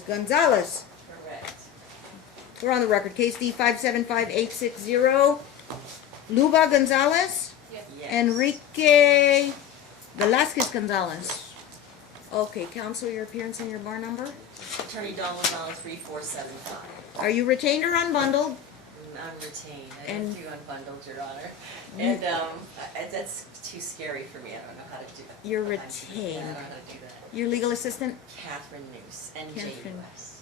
Gonzalez. Correct. We're on the record. Case D 575860. Luba Gonzalez. Yes. Enrique Velasquez Gonzalez. Okay, counsel, your appearance and your bar number. Attorney Don Gonzalez, 3475. Are you retained or unbundled? I'm retained. I And- have 2 unbundled, Your Honor. And that's too scary for me. I don't know how to do that. You're I don't retained. know how to do that. Your legal assistant? Catherine Noose, Catherine. NJUS.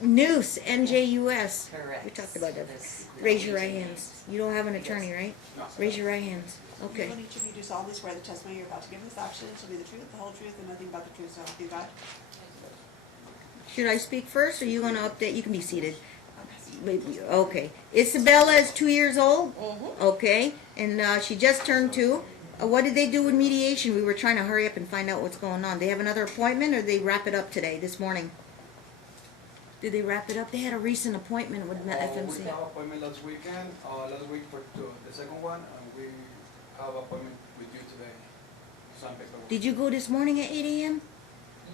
Noose, NJUS. Correct. We talked about that. This- Raise your right hands. You don't have an attorney, right? Raise your right hands. Okay. Will each of you do solemnly swear the testimony you're about to give in this action shall be the truth, the whole truth, and nothing but the truth, so help you God? Should I speak first, or are you going to update? You can be seated. Okay. Isabella is 2 years old? Mhm. Okay. And she just turned 2. What did they do with mediation? We were trying to hurry up and find out what's going on. They have another appointment, or they wrap it up today, this morning? Did they wrap it up? They had a recent appointment with We FMC. have appointment last weekend, last week for the second one, and we have appointment with you today. Some paperwork. Did you go this morning at 8 a.m.?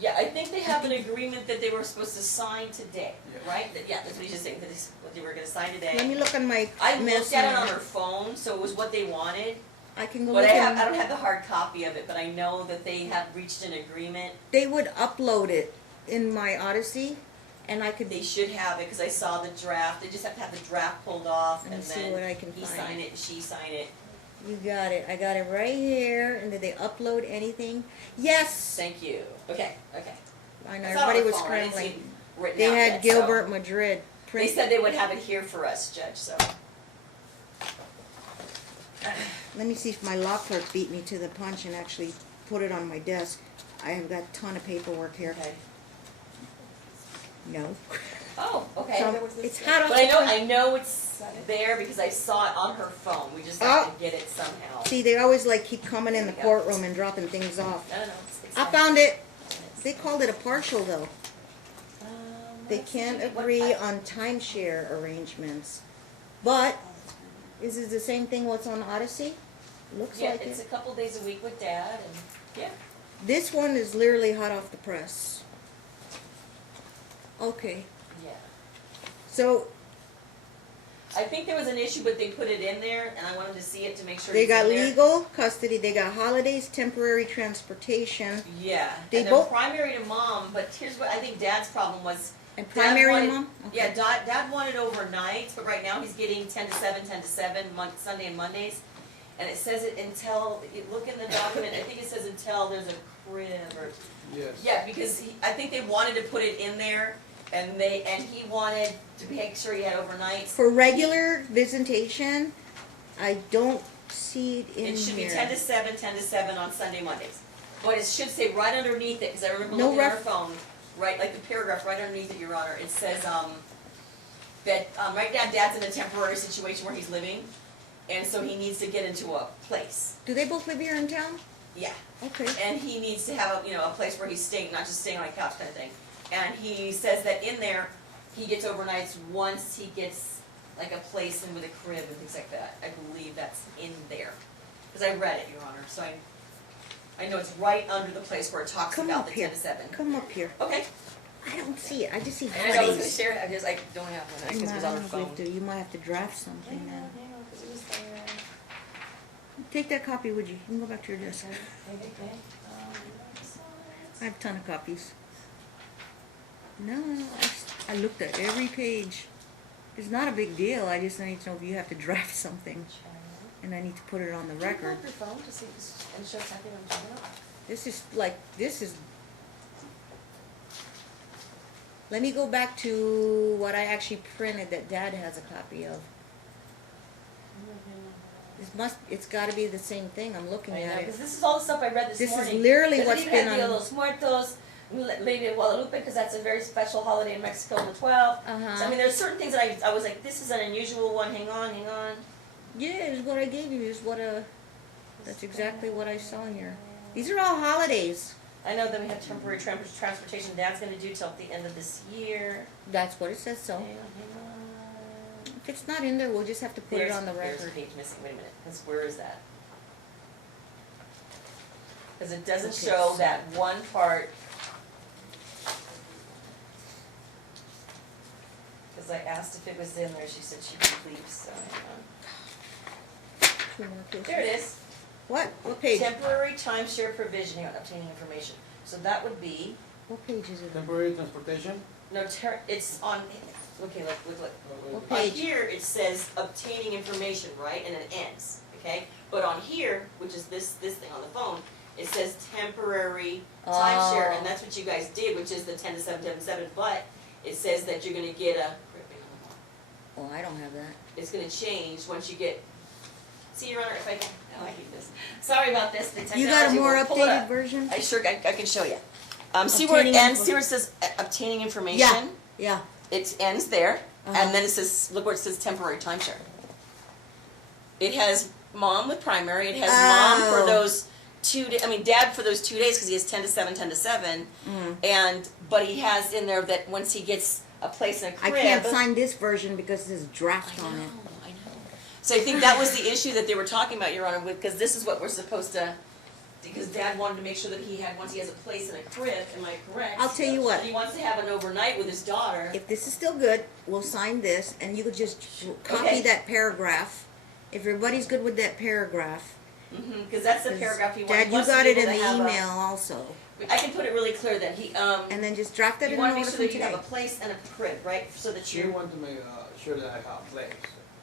Yeah, I think they have an agreement that they were supposed to sign today, Yes. right? Yeah, that's what he's just saying, that is what they were gonna sign today. Let me look on my I mess looked at it now. on her phone, so it was what they wanted, I can go but look I at don't have the hard copy of it, but I know that they have reached an agreement. They would upload it in my Odyssey, and I could. They should have it, cause I saw the draft, they just have to have the draft pulled off, Let me and see what I then can he find. sign it, and she sign it. You got it. I got it right here. And did they upload anything? Yes. Thank you. Okay. I know It's not on everybody the was phone, I didn't see scrambling. it written They out had yet, Gilbert so. Madrid. They Print. said they would have it here for us, Judge, so. Let me see if my law clerk beat me to the punch and actually put it on my desk. I have got a ton of paperwork here. Okay. No. Oh, okay. So it's hot off But the press. I know it's there because I saw it on her phone. We just have to get it somehow. See, they always like keep coming in the courtroom and dropping things off. No, it's I fine. found it. They called it a partial though. They let's can't see. What- agree on timeshare arrangements. But, is it the same thing what's on Odyssey? Looks Yeah, like it's it. a couple days a week with Dad, and yeah. This one is literally hot off the press. Okay, Yeah. so I think there was an issue, but they put it in there, and I wanted to see it to make sure they it's got in there. legal custody, they got holidays, temporary transportation, Yeah, They and they're both- primary to Mom, but here's what I think Dad's problem was. and Dad primary wanted- mom? Yeah, Okay. Dad wanted overnight, but right now he's getting 10 to 7, 10 to 7, Sunday and Mondays. And it says it until, you look in the document, I think it says until there's a crib or, Yes. yeah, because I think they wanted to put it in there and he wanted to make sure he had overnights. For regular visitation, I don't see it in here. It should be 10 to 7, 10 to 7 on Sunday, Mondays. But it should say right underneath it, because I remember No looking at ref- her phone, right, like the paragraph right underneath it, Your Honor, it says, that, right now Dad's in a temporary situation where he's living, and so he needs to get into a place. Do they both live here in town? Yeah. Okay. And he needs to have, a place where he's staying, not just staying on a couch kind of thing. And he says that in there, he gets overnights once he gets like a place and with a crib and things like that. I believe that's in there. Because I read it, Your Honor, so I know it's right under the place where it talks Come about up the here. 10 to 7. Come up here. Okay. I don't see it. I just see And I know I was gonna holidays. share it, I don't have one, I You guess it was on her might phone. have to- you might have to draft something Hang then. on, because it was there. Take that copy with you. You can go back to your desk. Okay. I have a ton of copies. No, I looked at every page. It's not a big deal. I just need to know if you have to draft something, and I need to put it on the record. Your phone to see and show exactly what I'm talking about. This is. Let me go back to what I actually printed that Dad has a copy of. It's got to be the same thing. I'm looking I know, at because it. this is all the stuff I read this This is morning. literally Doesn't what's even been have Dia on. de los Muertos, Lady of Guadalupe, because that's a very special holiday in Mexico on the 12th. So, I Uh-huh. mean, there's certain things that I was like, this is an unusual one, hang on. Yeah, it's what I gave you. That's exactly what I saw here. These are all holidays. I know that we have temporary transportation Dad's going to do till the end of this year. That's what it says. So Hang on. if it's not in there, we'll just have to put it on the There's a record. page missing, wait a minute, because where is that? Because it doesn't Okay, show so- that one part. Cause I asked if it was in there, she said she could leave, so hang on. 2 more pages. There it is. What? What page? Temporary timeshare provisioning on obtaining information. So that would be, What page is it? Temporary transportation? no, it's on, okay, look. What On page? here, it says obtaining information, right, and it ends, okay? But on here, which is this thing on the phone, it says temporary timeshare, Oh. and that's what you guys did, which is the 10 to 7, but it says that you're gonna get a, Oh, I don't have that. it's gonna change once you get, see, Your Honor, if I can, oh, I hate this. Sorry about this, the technology You got a more won't pull it updated up. version? I can show you. See where it Obtaining ends, info- see where it says obtaining information? Yeah. Yeah. It ends there, Uh-huh. and then it says, look where it says temporary timeshare. It has mom with primary, it has mom for Oh. those dad for those 2 days, cause he has 10 to 7, 10 to 7. Mm. But he has in there that once he gets a place in a I crib. can't sign this version because there's draft on it. I know. So I think that was the issue that they were talking about, Your Honor, because this is what we're supposed to, because Dad wanted to make sure that he had, once he has a place in a crib, am I correct? I'll tell you what. And he wants to have an overnight with his daughter. If this is still good, we'll sign this, and you could just copy Okay. that paragraph. If everybody's good with that paragraph. Cause that's the 'cause paragraph he wants. Dad, He you wants to got be it able in to the have a- email also. I can put it really clear that he, And then just draft that you in wanna an make order sure from that you have today. a place and a crib, right, so that She you, want to make sure that I have a place.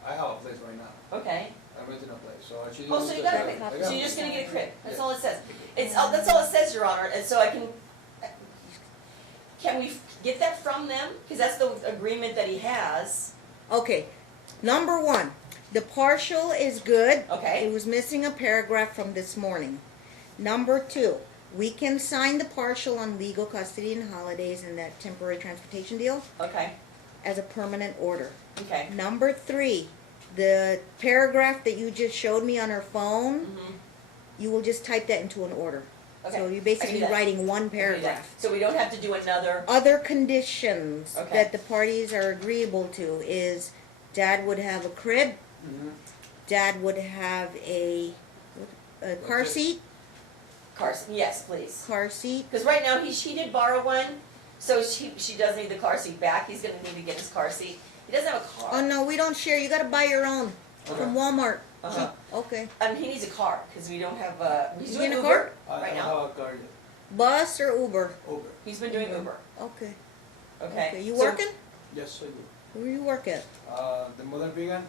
I have a place right now. okay. I'm renting a place, so she. Oh, so you got a it, copy. so you're just gonna get a crib, that's Yeah. all it says. That's all it says, Your Honor, and so I can we get that from them? Cause that's the agreement that he has, Okay, number one, the partial is good. okay? It was missing a paragraph from this morning. Number two, we can sign the partial on legal custody and holidays and that temporary transportation deal Okay, as a permanent order. okay. Number three, the paragraph that you just showed me on her phone, Mhm. you will just type that into an order. Okay, So I you're can basically do that. writing one I can do that. paragraph. So we don't have to do another, Other conditions Okay. that the parties are agreeable to is Dad would have a crib, Mm-hmm. Dad would have a car Okay. seat, Carson, yes, please. car seat. Because right now, she did borrow one, so she does need the car seat back, he's gonna need to get his car seat. He doesn't have a car. Oh no, we don't share, you gotta buy your own from Walmart. Uh-huh. Okay. He needs a car, because we don't have, he's You doing in a Uber I right don't now. have a car yet. Bus or Uber? Uber. He's been doing Uber, Okay. okay? You So- working? Yes, I do. Where you work at? The mother vegan.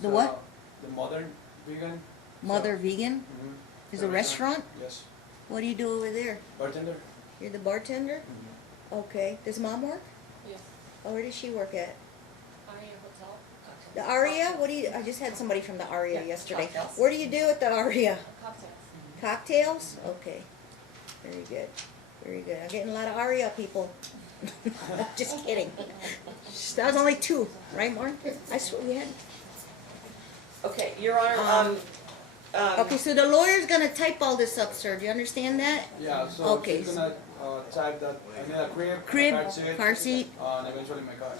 The what? The mother vegan. Mother Vegan? Mm-hmm. Is a restaurant? Yes. What do you do over there? Bartender. You're the bartender? Mm-hmm. Okay. Does Mom work? Yes. Oh, where does she work at? Aria Hotel. The Aria? What do you, I just had somebody from the Aria Yeah, yesterday. cocktails. What do you do at the Aria? Cocktails. Cocktails? Okay. Very good. Very good. I'm getting a lot of Aria people. Just kidding. That was only 2, right, Mark? I swear we had. Okay, Your Honor, Okay, so the lawyer's gonna type all this up, sir. Do you understand that? Yeah, so Okay. she's gonna type that I need a crib, Crib, car seat, car seat, and eventually my car.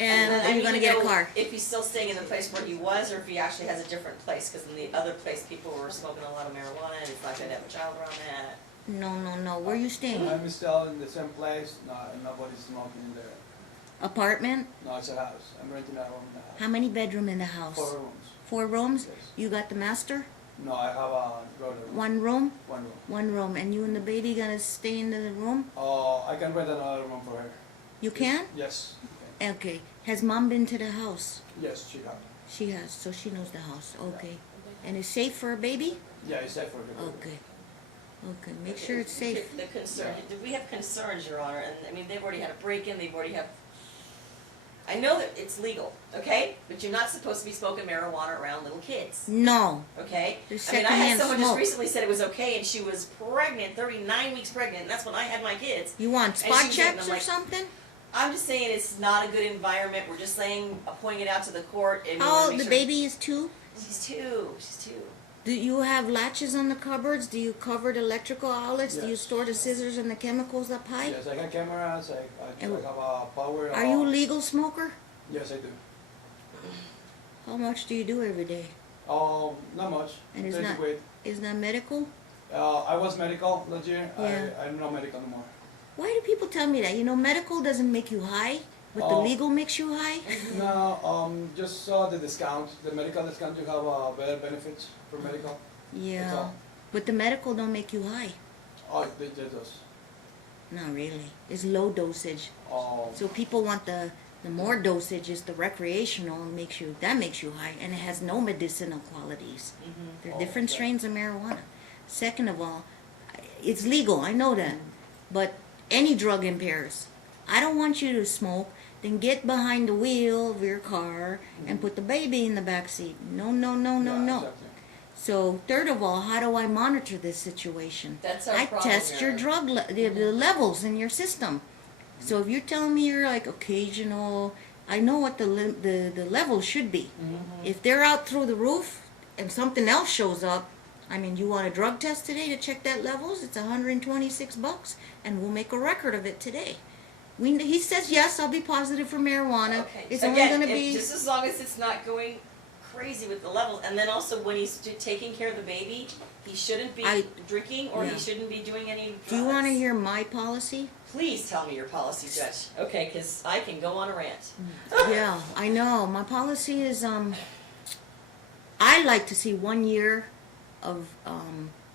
and then I you're need gonna to get a know car. if he's still staying in the place where he was, or if he actually has a different place, because in the other place, people were smoking a lot of marijuana, and it's not good to have a child around that. No. Where you staying? I'm still in the same place. No, nobody's smoking in there. Apartment? No, it's a house. I'm renting a room in the house. How many bedroom in the house? 4 rooms. 4 rooms? Yes. You got the master? No, I have a brother. 1 room? 1 room. 1 room. And you and the baby gonna stay in the room? I can rent another room for her. You can? Yes. Okay. Has Mom been to the house? Yes, she has. She has, so she knows the house. Okay. And it's safe for a baby? Yeah, it's safe for her. Okay. Okay, make sure it's safe. The concern, we have concerns, Your Honor, and I mean, they've already had a break-in, they've already had, I know that it's legal, okay? But you're not supposed to be smoking marijuana around little kids, No. okay? There's I mean, I had secondhand someone just smoke. recently said it was okay, and she was pregnant, 39 weeks pregnant, and that's when I had my kids. You want And spot she's getting checks them or like- something? I'm just saying it's not a good environment, we're just saying, pointing it out to the court, and we How wanna old make the sure. baby is 2? She's two. Do you have latches on the cupboards? Do you cover the electrical outlets? Do you Yes. store the scissors and the chemicals up high? Yes, I got cameras. I And have a power. Are you a legal smoker? Yes, I do. How much do you do every day? Not much. And it's 30 not- quid. Is that medical? I was medical last year. Yeah. I'm not medical anymore. Why do people tell me that? You know, medical doesn't make you high. But the legal makes you high? No, just the discount, the medical discount, you have better benefits for medical. That's Yeah. all. But the medical don't make you high. Oh, they does. Not really. It's low dosage. Oh, So people want the more dosage is the recreational and that makes you high, and it has no medicinal qualities. There are Oh, different okay. strains of marijuana. Second of all, it's legal, I know that, but any drug impairs. I don't want you to smoke, then get behind the wheel of your car and put the baby in the back seat. No, no, no, no, yeah, no. exactly. So third of all, how do I monitor this situation? That's our I problem test your here. drug the levels in your system. So if you're telling me you're like occasional, I know what the level should be. If they're out through the roof and something else shows up, I mean, you want a drug test today to check that levels? It's $126, and we'll make a record of it today. He says yes, I'll be positive for marijuana. Okay. It's Again, only going to if- be. just as long as it's not going crazy with the levels, and then also when he's taking care of the baby, he shouldn't be drinking or Yeah. he shouldn't be doing any drugs. Do you want to hear my policy? Please tell me your policy, Judge. Okay, because I can go on a rant. Yeah, I know. My policy is I like to see 1 year of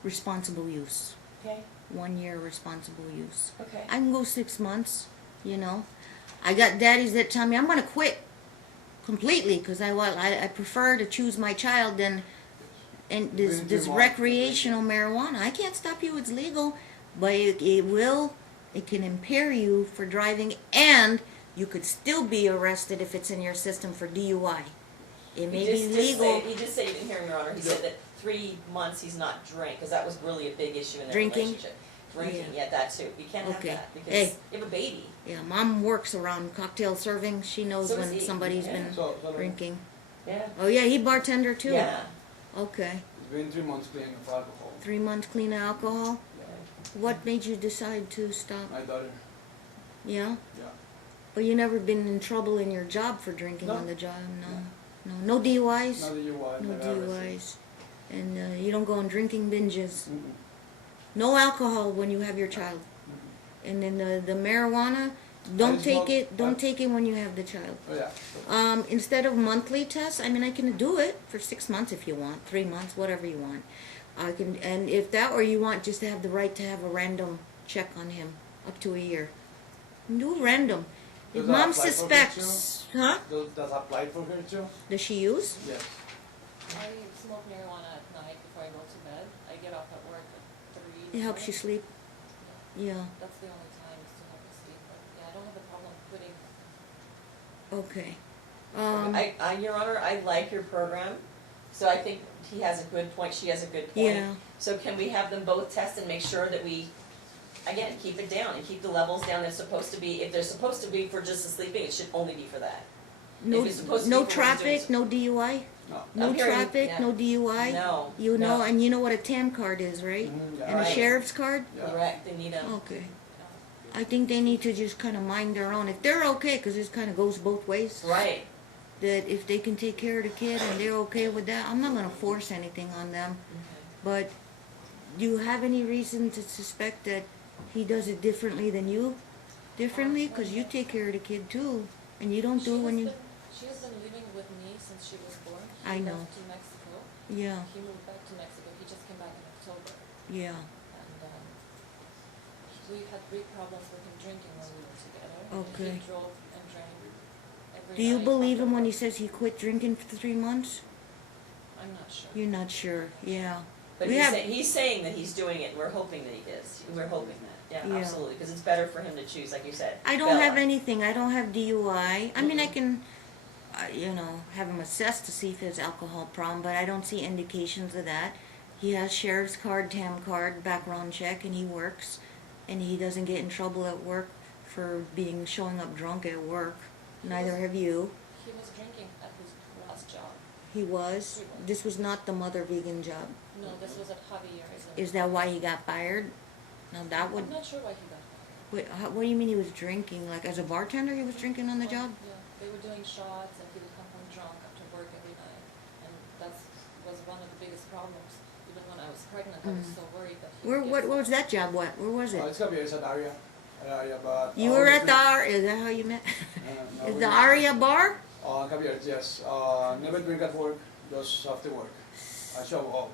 responsible use. Okay. 1 year responsible use. Okay. I can go 6 months, you know. I got daddies that tell me I'm gonna quit completely because I prefer to choose my child than and this Within 3 months. recreational marijuana. I can't stop you; it's legal, but it can impair you for driving, and you could still be arrested if it's in your system for DUI. It may be legal. He just said, you didn't hear him, Your Honor. He said that 3 months he's not drank, because that was really a big issue in their Drinking? relationship. Drinking, yeah, that too. You can't have Okay. that, because Hey. you have a baby. Yeah, Mom works around cocktail serving. She knows So does when he. somebody's Yeah. been So, drinking. Yeah. Oh yeah, he bartender too. Yeah. Okay. it's been 3 months clean of alcohol. 3 months clean of alcohol. What made you decide to stop? My daughter, Yeah? yeah. But you never been in trouble in your job for drinking No. on the job? No DUIs? Not that you want, No never ever DUIs. And you don't go on drinking binges. seen. Mm-mm. No alcohol when you have your child. And then the marijuana, don't I take smoke, it. Don't but- take it when you have the child. Oh, yeah. Instead of monthly tests, I mean, I can do it for 6 months if you want, 3 months, whatever you want. I can, and if that, or you want just to have the right to have a random check on him up to a year, do random. If Does that Mom apply for suspects, huh? Does apply for her too? Does she use? Yes. I smoke marijuana at night before I go to bed. I get off at work at 3. It helps you sleep. Yeah. That's the only time is to help me sleep. But yeah, I don't have a problem quitting. Okay. Your Honor, I like your program, so I think he has a good point, she has a good point. Yeah. So can we have them both test and make sure that we, again, keep it down and keep the levels down? They're supposed to be, if they're supposed to be for just the sleeping, it should only be for that. No, If it's supposed to no be for what he's traffic, no DUI, No. no I'm hearing- traffic, yeah. no DUI. No. You know, no. and you know what a TAM card is, right? Mhm, yeah. And a Right. sheriff's card. Yeah. Correct, they need a, Okay. I think they need to just kind of mind their own. If they're okay, because this kind of goes both ways. right. That if they can take care of the kid and they're okay with that, I'm not going to force anything on them. But do you have any reason to suspect that he does it differently than you? Differently? Because you take care of the kid too. And you don't do it when you... She has been living with me since she was born. I He know. moved to Mexico. Yeah, He moved back to Mexico. He just came back in October. yeah. And we had big problems with him drinking when we were together. Okay. He drove and drank every Do you night believe after him when he work. says he quit drinking for 3 months? I'm not sure. You're not sure, yeah. But We he's, have- he's saying that he's doing it, and we're hoping that he is. We're hoping that, yeah, Yeah. absolutely, because it's better for him to choose, like you said. I don't Bella. have anything. I don't have DUI. I mean, I can, have him assessed to see if he has alcohol problem, but I don't see indications of that. He has sheriff's card, TAM card, background check, and he works, and he doesn't get in trouble at work for showing up drunk at work. Neither have you. He was drinking at his last job. He was. This was not the mother vegan job. No, this was at Javier. Is that why he got fired? Now that would. I'm not sure why he got fired. Wait, what do you mean he was drinking? Like as a bartender, he was drinking on the job? Yeah, they were doing shots and he would come home drunk after work every night. And that was one of the biggest problems. Even when I was pregnant, I was so worried that he Where? would What get was that job? What? Where was it? It's gonna be an area, but You were at the R. Is that how you met? Is the Aria bar? Caviar, yes. Never drink at work, just after work. I show up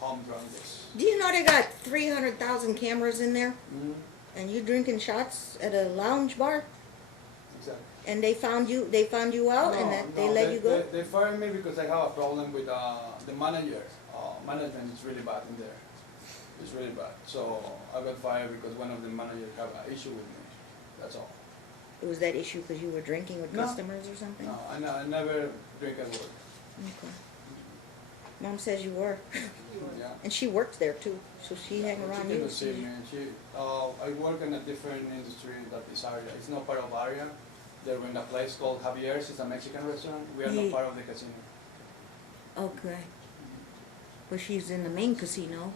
home drunk, yes. Do you know they got 300,000 cameras in there? Mm-hmm. And you drinking shots at a lounge bar? Exactly. And they found you out, and that they let you go? They fired me because I have a problem with the manager. Management is really bad in there. It's really bad. So I got fired because one of the managers have an issue with me. That's all. Was that issue because you were drinking with No. customers or something? No, I never drink at work. Okay. Mom says you were. Yeah. And she worked there too, so she hang around She you. didn't see me. I work in a different industry that is area. It's not part of area. They're in a place called Javier's. It's a Mexican restaurant. We are not Yeah. part of the casino. Okay. But she's in the main casino,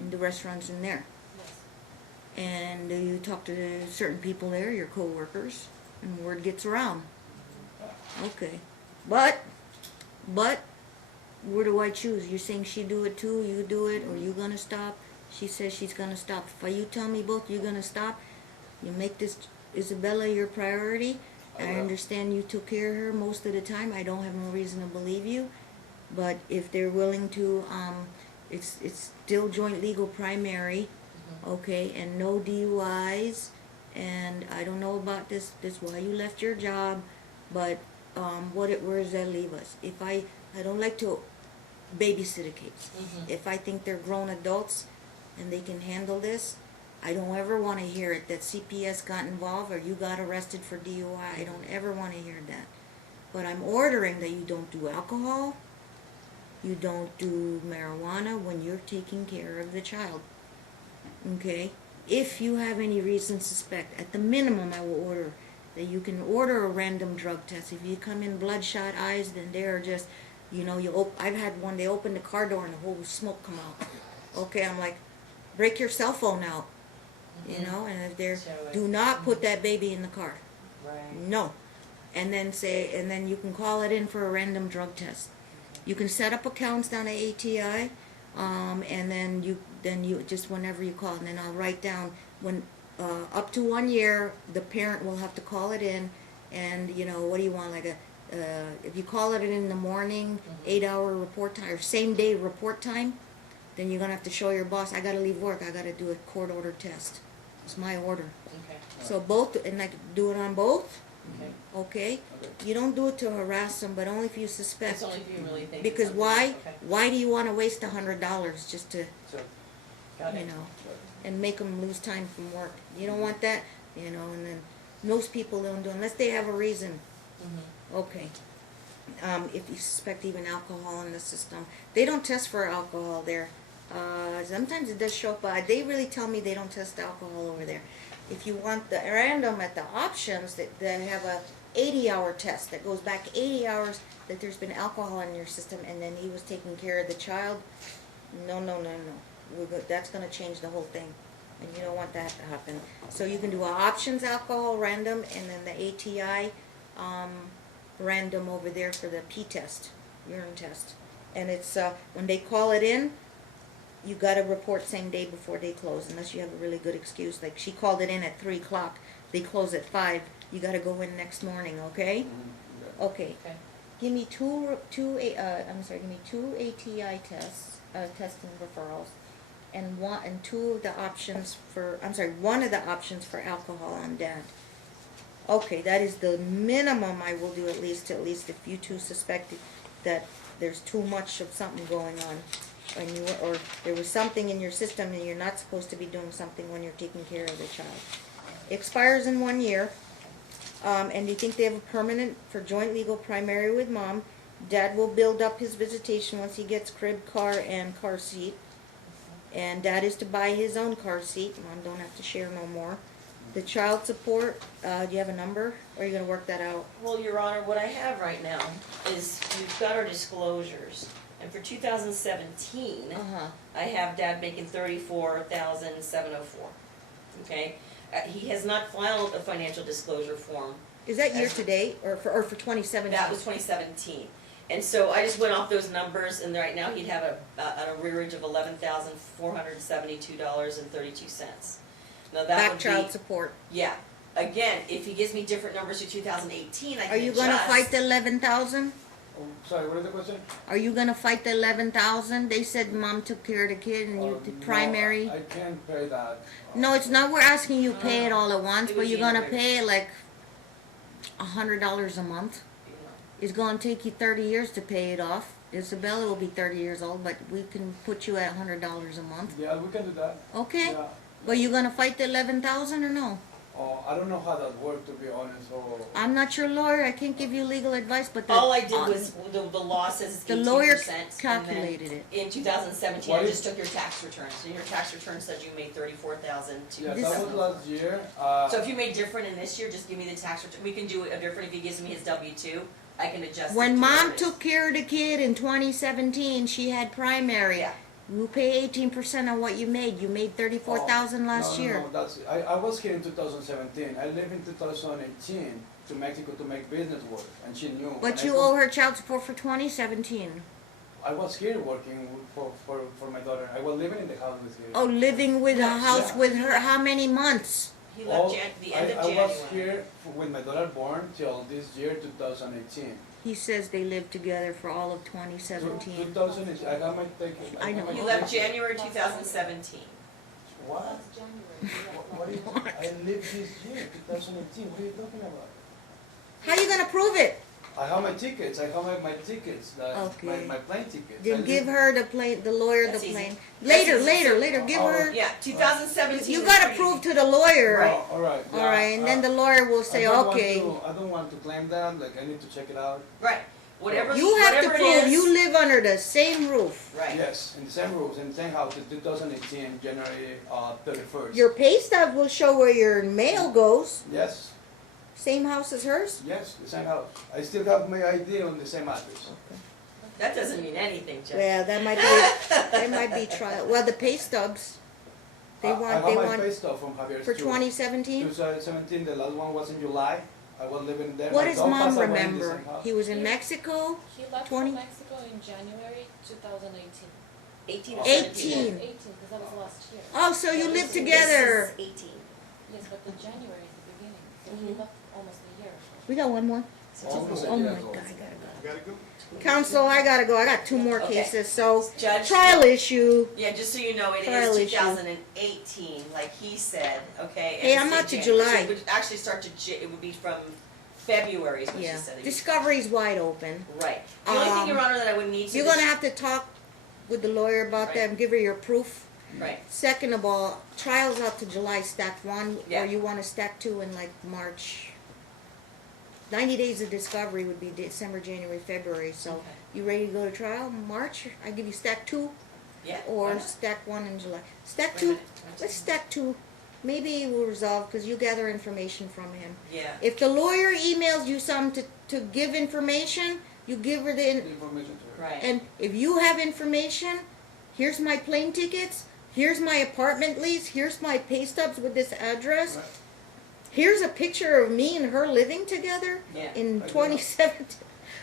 and the restaurant's in there. Yes. And you talk to certain people there, your co-workers, and word gets around. Okay. But, where do I choose? You're saying she do it too, you do it, or you gonna stop? She says she's gonna stop. If you tell me both you're gonna stop, you make this Isabella your priority. I I will. understand you took care of her most of the time. I don't have no reason to believe you. But if they're willing to, it's still joint legal primary, okay, and no DUIs. And I don't know about this why you left your job, but where does that leave us? If I don't like to babysit a case. If I think they're grown adults and they can handle this, I don't ever want to hear it that CPS got involved or you got arrested for DUI. I don't ever want to hear that. But I'm ordering that you don't do alcohol, you don't do marijuana when you're taking care of the child. Okay? If you have any reason to suspect, at the minimum I will order that you can order a random drug test. If you come in bloodshot eyes, then they are just, I've had one, they opened the car door and the whole smoke come out. Okay, I'm like, break your cell phone out. And if they're, do not put that baby in the car. Right. No. And then you can call it in for a random drug test. You can set up accounts down at ATI, and then you just whenever you call, and then I'll write down when up to 1 year the parent will have to call it in, and what do you want, like if you call it in the morning, 8-hour report time or same day report time, then you're gonna have to show your boss, I gotta leave work, I gotta do a court order test. It's my order. Okay. So both, and like do it on both. Okay. Okay? Okay. You don't do it to harass them, but only if you suspect. That's only if you really think. Because it's why? something. Okay. Why do you want to waste $100 just to, So, Got it. and make them lose time from work? You don't want that, and then most people don't do it unless they have a reason. Okay. If you suspect even alcohol in the system, they don't test for alcohol there. Sometimes it does show up, but they really tell me they don't test alcohol over there. If you want the random at the options, they have a 80-hour test that goes back 80 hours that there's been alcohol in your system, and then he was taking care of the child. No. That's going to change the whole thing, and you don't want that to happen. So you can do options alcohol random, and then the ATI random over there for the P test, urine test. And it's when they call it in, you got to report same day before they close, unless you have a really good excuse. Like she called it in at 3 o'clock, they close at 5. You got to go in next morning, okay? Okay. Okay. Give me two ATI tests, testing referrals, and one of the options for alcohol on Dad. Okay, that is the minimum I will do, at least if you two suspect that there's too much of something going on, or there was something in your system and you're not supposed to be doing something when you're taking care of the child. Expires in 1 year. And you think they have a permanent for joint legal primary with Mom. Dad will build up his visitation once he gets crib, car, and car seat. And Dad is to buy his own car seat. Mom don't have to share no more. The child support, do you have a number? Or are you going to work that out? Well, Your Honor, what I have right now is we've got our disclosures. And for 2017, I have Dad making $34,704. Okay? He has not filed a financial disclosure form. Is that year to date or for 2017? That was 2017. And so I just went off those numbers, and right now he'd have an arrearage of $11,472.32. Now that Back would child be, support. yeah. again, if he gives me different numbers for 2018, I can Are you gonna adjust. fight the 11,000? Oh, sorry, what is the question? Are you gonna fight the 11,000? They said mom took care of the kid and you the No, primary. I can't pay that. No, it's not. We're asking you pay it all at once, It but would you're be gonna another- pay like $100 a month. You know. It's gonna take you 30 years to pay it off. Isabella will be 30 years old, but we can put you at $100 a month. Yeah, we can do that. Okay? Yeah. But you gonna fight the 11,000 or no? I don't know how that works, to be honest, so. I'm not your lawyer. I can't give you legal advice, but the, All I did was, the law says it's the 18%. lawyer and then calculated it. In 2017, What I if- just took your tax return, so your tax return said you made 34,000 to. Yeah, This- that was last year. So if you made different in this year, just give me the tax return, we can do it different, if he gives me his W-2, I can adjust it. When to mom whatever it is. took care of the kid in 2017, she had primary. Yeah. You pay 18% on what you made. You made 34,000 last no, year. No, that's, I was here in 2017. I lived in 2018 to Mexico to make business work, and she knew. But And you owe her child support for 2017. I was here working for my daughter. I was living in the house with her. Oh, living with a Yeah. house Yeah. with her. How many months? He left All- the end of I January. was here with my daughter born till this year, 2018. He says they lived together for all of 2017. 2000, I got my ticket. I know. got my He left ticket. January 2017. What? Last January. What are you, I lived this year, 2018. What are you talking about? How you gonna prove it? I have my tickets. I have my tickets. Okay. My plane tickets. I Then live- give her the lawyer That's the easy. plane. That's Later, easy. give Oh, her. Yeah, 2017. You was gotta pretty prove easy. to the lawyer. Right. Oh, all right. All right, and then the lawyer will say, okay. I don't want to claim that. Like I need to check it out. Right, whatever, You have to whatever it prove is. you live under the same roof. Right. Yes, in the same rules, in the same house, in 2018, January 31st. Your pay stub will show where your mail goes. Yes, Same house as hers? yes, the same house. I still have my ID on the same address. That doesn't mean anything, Jeff. Yeah, that might be trial. Well, the pay stubs, they I want, have my pay stub from Javier's for too. 2017? 2017, the last one was in July. I was living there. What My does dog mom passed away in the remember? same house. He was in Mexico? He left 20? for Mexico in January 2018. 18 or 18. 17. 18, because that was last year. Oh, so you Yeah, live this is- together. This is 18. Yes, but the January is the beginning, so he Mhm. left almost a year. We got one more. Almost a Oh year my ago. God, I gotta go. Gotta go. Counsel, I gotta go. I got two more Okay. cases, so Judge. trial issue. Yeah, just so you know, it Trial is issue. 2018, like he said, okay? Hey, and I'm it's not to in January. So July. it would actually start to, it would be from February is what she Yeah, said. discovery's wide open. Right. The only thing, Your Um, Honor, that I would need to. You're gonna have to talk with the lawyer about that Right. and give her your proof. Right, Second of all, trial's out to July, stack one, Yeah. or you wanna stack two in like March. 90 days of discovery would be December, January, February, so Okay. you ready to go to trial, March? I give you stack two, yeah. or why not? stack one in July. Stack Wait a two, minute. let's stack two. Maybe we'll resolve, cause you gather information from him. Yeah, If the lawyer emails you something to give information, you give her The the, information to her. right. and if you have information, here's my plane tickets, here's my apartment lease, here's my pay stubs with this address, Right. here's a picture of me and her living together Yeah, in Like that. 2017.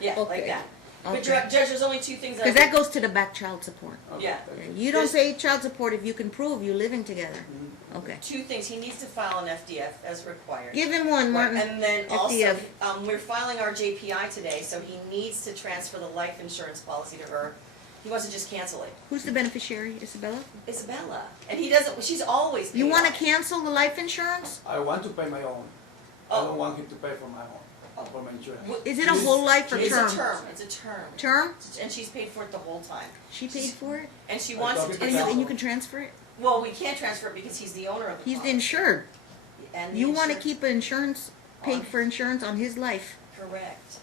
yeah, okay. like that. But Okay. Judge, there's only two things that I Because that goes to the back child support. Okay, Yeah. thank Yeah, you. you don't There's- pay child support if you can prove you living together. Mhm. Okay. two things. He needs to file an FDF as required. Give him one, Right, Martin. and then also, FDF. we're filing our JPI today, so he needs to transfer the life insurance policy to her. He wants to just cancel it. Who's the beneficiary, Isabella? Isabella, and he doesn't, she's always paid You want to on it. cancel the life insurance? I want to pay my own. I Oh. don't want him to pay for my own, for my insurance. What- Is it a whole life or It's term? a term, it's a term. Term? And she's paid for it the whole time. She paid for it? And she I wants thought to, it And was you, Yeah. and you can transfer it? well, we can't transfer it because he's the owner of the He's the policy. insured. And the You want to insurance- keep insurance, paid On- for insurance on his life. Correct,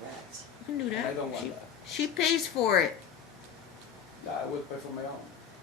correct. You can do I that. don't want She, that. she pays for it. Yeah, I will pay for my own.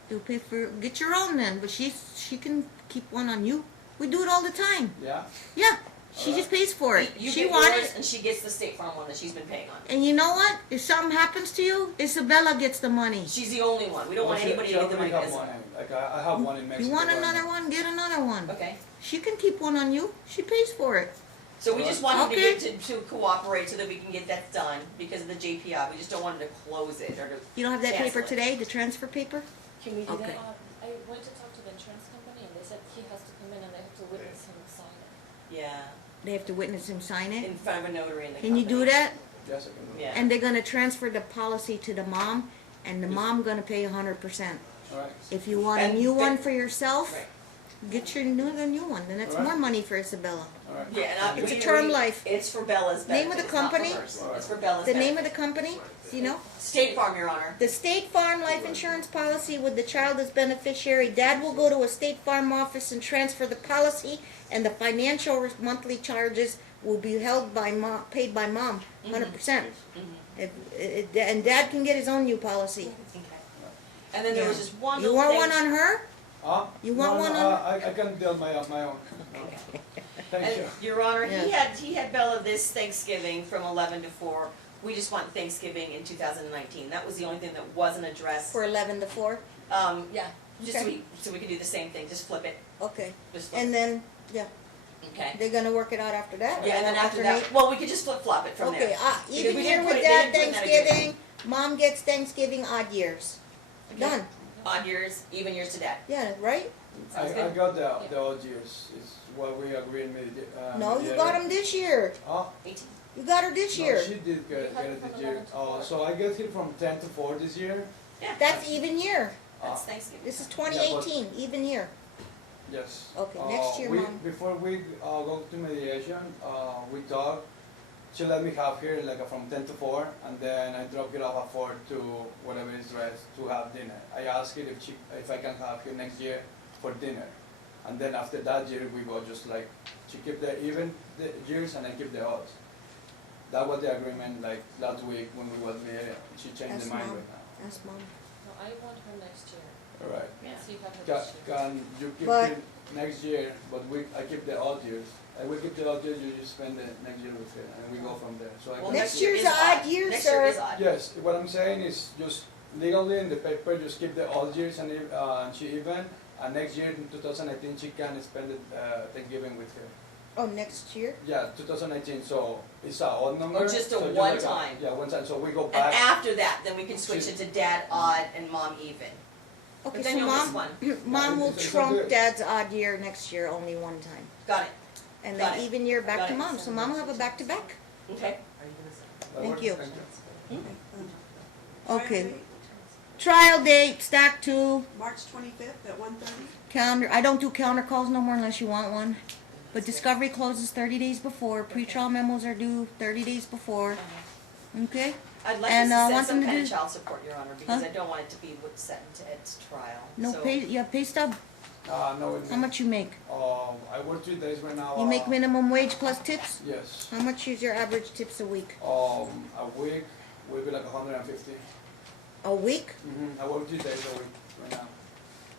You'll pay for, get your own then, but she can keep one on you. We do it all the time. Yeah? Yeah, she just pays for it. You She get wants yours it. and she gets the State Farm one that she's been paying on. And you know what? If something happens to you, Isabella gets the money. She's the only one. We don't want Well, anybody she to get the money. already have That's- one. Like I have one in Mexico. You want right another now. one? Get another one. Okay. She can keep one on you. She pays for it. So we just want him Okay. to get to cooperate so that we can get that done because of the JPI. We just don't want him to close it or to. You don't have that cancel paper it. today, the transfer paper? Can we do Okay. that? I went to talk to the insurance company and they said he has to come in and I have to witness him sign it. Yeah, They have to witness him sign it. in front of a notary in the Can you do company. that? Yes, I can do Yeah. it. And they're gonna transfer the policy to the mom, and the mom gonna pay 100%. All right. If you want a And new they- one for yourself, Right. get your new one, then that's Alright. more money for Isabella. All right. Yeah, and It's a term we- life. It's for Bella's benefit. Name of the it's not for company? hers. It's for Bella's The benefit. name of the company, do you know? State Farm, Your Honor. The State Farm life insurance policy with the child as beneficiary. Dad will go to a State Farm office and transfer the policy, and the financial monthly charges will be held by mom, paid by mom, 100%. And Dad can get his own new policy. Okay. And then there was just one You little want thing. one on her? Huh? You want no, one no, on- I can build my own. Thank And, you. Your Honor, Yeah. he had Bella this Thanksgiving from 11 to 4. We just want Thanksgiving in 2019. That was the only thing that wasn't addressed. For 11 to 4? Yeah, just Okay. so we can do the same thing, just flip it, Okay. just flip And then, yeah, it. Okay. they're gonna work it out after that? or Yeah, and then after alternate? that, well, we could just flip-flop it from there. Okay, Because even we year didn't put with it- they Dad didn't put it in that agreement. Thanksgiving, Mom gets Thanksgiving odd years. Okay. Done, Odd years, even years to Dad. yeah, right? Sounds I good. got the odd years. It's what we agreed with. No, you got him this year. Oh, 18. You got her this no, year. she did You get had it it from this year. 11 to 4. So I get it from 10 to 4 this year. Yeah. That's even year. That's Uh, Thanksgiving. This is 2018, even year. Yes. Okay, next year, Mom. Before we go to mediation, we talk. She let me have her like from 10 to 4, and then I drop it off at 4 to whatever is rest to have dinner. I asked her if I can have her next year for dinner, and then after that year we go just like she keep the even the years and I keep the odds. That was the agreement like last week when we was there. She changed That's the mind Mom. right now. That's Mom. No, I want her next year. All right. Yeah. So you have her Can, this year. can you keep But- it next year, but I keep the odd years. I will keep the odd years, you just spend the next year with her, and we go from there. So I Well, can- Next year's is a odd year, Next sir. year is odd. Yes, what I'm saying is just legally in the paper, just keep the odd years and she even, and next year in 2019 she can spend it Thanksgiving with her. Oh, next year? Yeah, 2019, so it's a odd number. Or just a so one like time. Yeah, one time, so we go And back. after that, then we can switch it to Dad odd and Mom even. Okay, But then so you'll miss Mom, one. Mom will It's so trump good. Dad's odd year next year only one time. Got it. And Got then it. even year back Got to it. Mom, so Mom will have a back-to-back. Okay. That Thank works? you. Thank you. Okay. Friday, Trial date, stack 2, March 25th at 1:30. calendar, I don't do calendar calls no more unless you want one. But discovery closes 30 days before, pretrial memos are due 30 days before, okay? I'd like And, us to want send some them to kind of do- child support, Your Honor, because Huh? I don't want it to be what's set into Ed's trial. No So- pay, you have pay stub? No, How much you make? I work 3 days right now. You make minimum wage plus tips? Yes. How much is your average tips a week? A week will be like 150. A week? I work 3 days a week right now.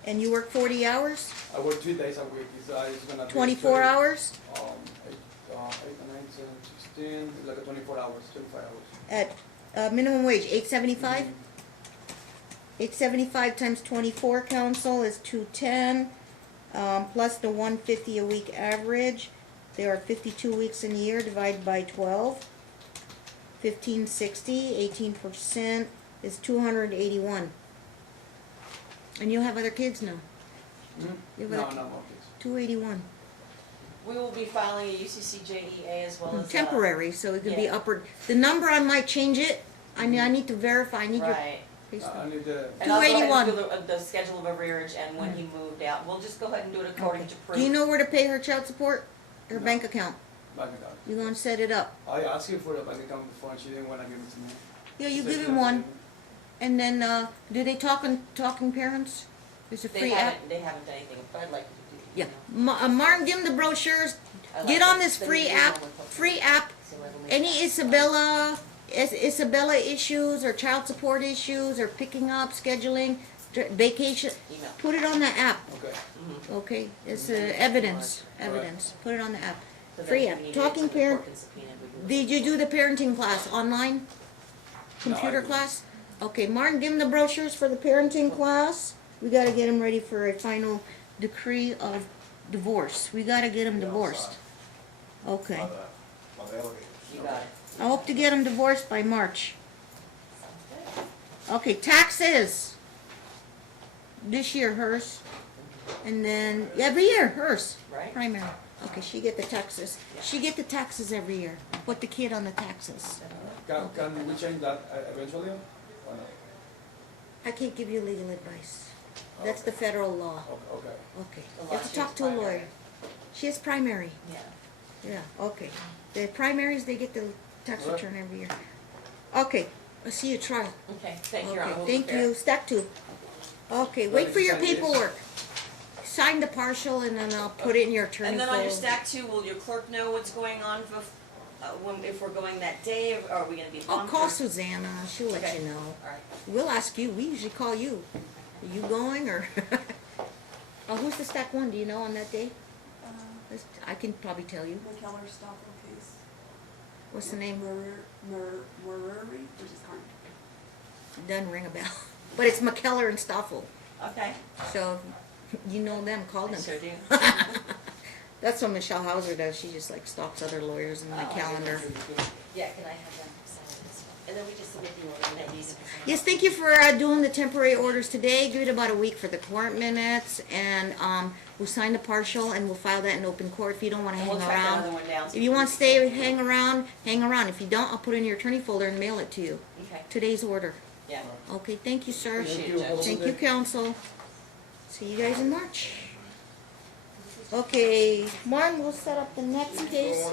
And you work 40 hours? I work 3 days a week. It's gonna be 24 hours? 8, 9, 10, 16. It's like a 24 hours, 25 hours. At minimum wage, 875? 875 times 24, council, is 210, plus the 150 a week average. There are 52 weeks in a year, divided by 12. 1560, 18% is 281. And you'll have other kids now. You have No, other no more kids. 281. We will be filing a UCCJEA as well as. Temporary, so it could be yeah. upward. The number, I might change it. I need to verify, I need your Right. pay stub. I need the. And I'll go ahead 281. and do the schedule of arrearage and when he moved out. We'll just go ahead and do it according to proof. Do you know where to pay her child support? Her No. bank account? Bank account. You gonna set it up? I asked her for the bank account before and she didn't want to give it to me. Yeah, you So give she him one, doesn't- and then, do they talking parents? There's a They free app. haven't done anything, but I'd like you to do. Yeah, you know. Martin, give them the brochures, I like get on it. this Then free you app, know what to- free app. so it'll make Any sense. Isabella issues, or child support issues, or picking up, scheduling, vacation, Email. put it on the app, Okay. Mhm. okay? It's, Mhm. evidence, Right. evidence, put it on the app. So then Free if app, we need talking it, the parent, court can subpoena it, we can- did you do the parenting class online? Computer didn't. class? Okay, Martin, give him the brochures for the parenting class. We gotta get him ready for a final decree of divorce. We gotta get him divorced. Okay. You got it. I hope to get him divorced by March. Sounds good. Okay, taxes. This year, hers. And then, every year, hers, Right? primary. Okay, she get the taxes. She get the taxes every year. Put the kid on the taxes. Can we change that eventually? Or not? I can't give you legal advice. That's the federal law. Okay. Okay. The You law have to talk changes to a primary. lawyer. She has primary. Yeah. Yeah, okay. The primaries, they get the tax Alright. return every year. Okay, I'll see you trial. Okay, thank you, Your Honor. Okay, We'll thank prepare. you. Stack two. Okay, wait for your paperwork. Sign the partial and then I'll put it in your attorney And then on your folder. stack two, will your clerk know what's going on if we're going that day, or are we gonna be I'll bumped? call or- Susanna, she'll let Okay. you know. Alright, We'll ask you, we usually call you. Are you going or? Oh, who's the stack one, do you know on that day? I can probably tell you. McKellar Stoffel case. What's the name? Murray versus Carney. Doesn't ring a bell. But it's McKellar and Stoffel. okay. So, you know them, call I them. sure do. That's what Michelle Hauser does. She just like stalks other lawyers in my Oh, calendar. Yeah, can I have them sign this one? And then we just submit the order and that needs to be signed. Yes, thank you for doing the temporary orders today. Give it about a week for the court minutes, and we'll sign the partial, and we'll file that in open court if you don't want to And hang we'll track another around. one down. If you want to stay, hang around, hang around. If you don't, I'll put it in your attorney folder and mail it to you. Okay, Today's order. yeah. Okay, thank you, sir. Appreciate Thank it, you. Judge. Have a Thank good you, day. counsel. See you guys in March. Okay, Martin, we'll set up the next case.